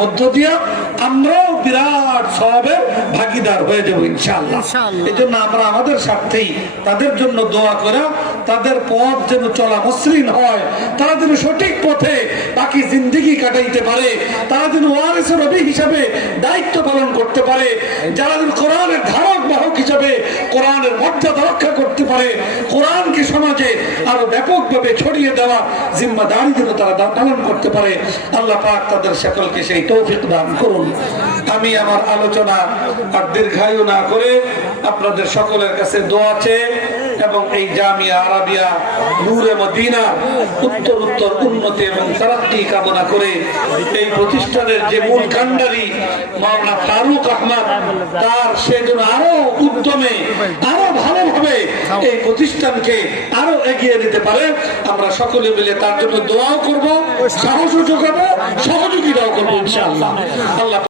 মধ্য দিয়ে আমরাও বিরাট সওয়াবের ভাগীদার হয়ে যাব ইনশাআল্লাহ। এজন্য আমরা আমাদের স্বার্থেই তাদের জন্য দোয়া করা, তাদের পথ যেন চলা মসৃণ হয়, তারা যেন সঠিক পথে বাকি জিন্দেগি কাটাইতে পারে, তারা যেন ওয়ারিসে নবী হিসাবে দায়িত্ব পালন করতে পারে, যারা যেন কোরআনের ধারক বাহক হিসাবে কোরআনের মর্যাদা রক্ষা করতে পারে, কোরআনকে সমাজে আরো ব্যাপকভাবে ছড়িয়ে দেওয়া জিম্মাদারি যেন তারা পালন করতে পারে। আল্লাহ পাক তাদের সকলকে সেই তৌফিক দান করুন। আমি আমার আলোচনা আর দীর্ঘায়ু না করে আপনাদের সকলের কাছে দোয়া চেয়ে এবং এই জামিয়া আরাবিয়া নূরে মদিনা উত্তর উন্নতি এবং তারাক্কি কামনা করে এই প্রতিষ্ঠানের যে মূল কান্ডারি মাওলানা ফারুক আহমদ, তার সেজন্য আরো উদ্যমে আরো ভালোভাবে এই প্রতিষ্ঠানকে আরো এগিয়ে নিতে পারে, আমরা সকলে মিলে তার জন্য দোয়াও করব, সাহসও যোগাবো, সহযোগিতাও করবো ইনশাআল্লাহ। আল্লাহ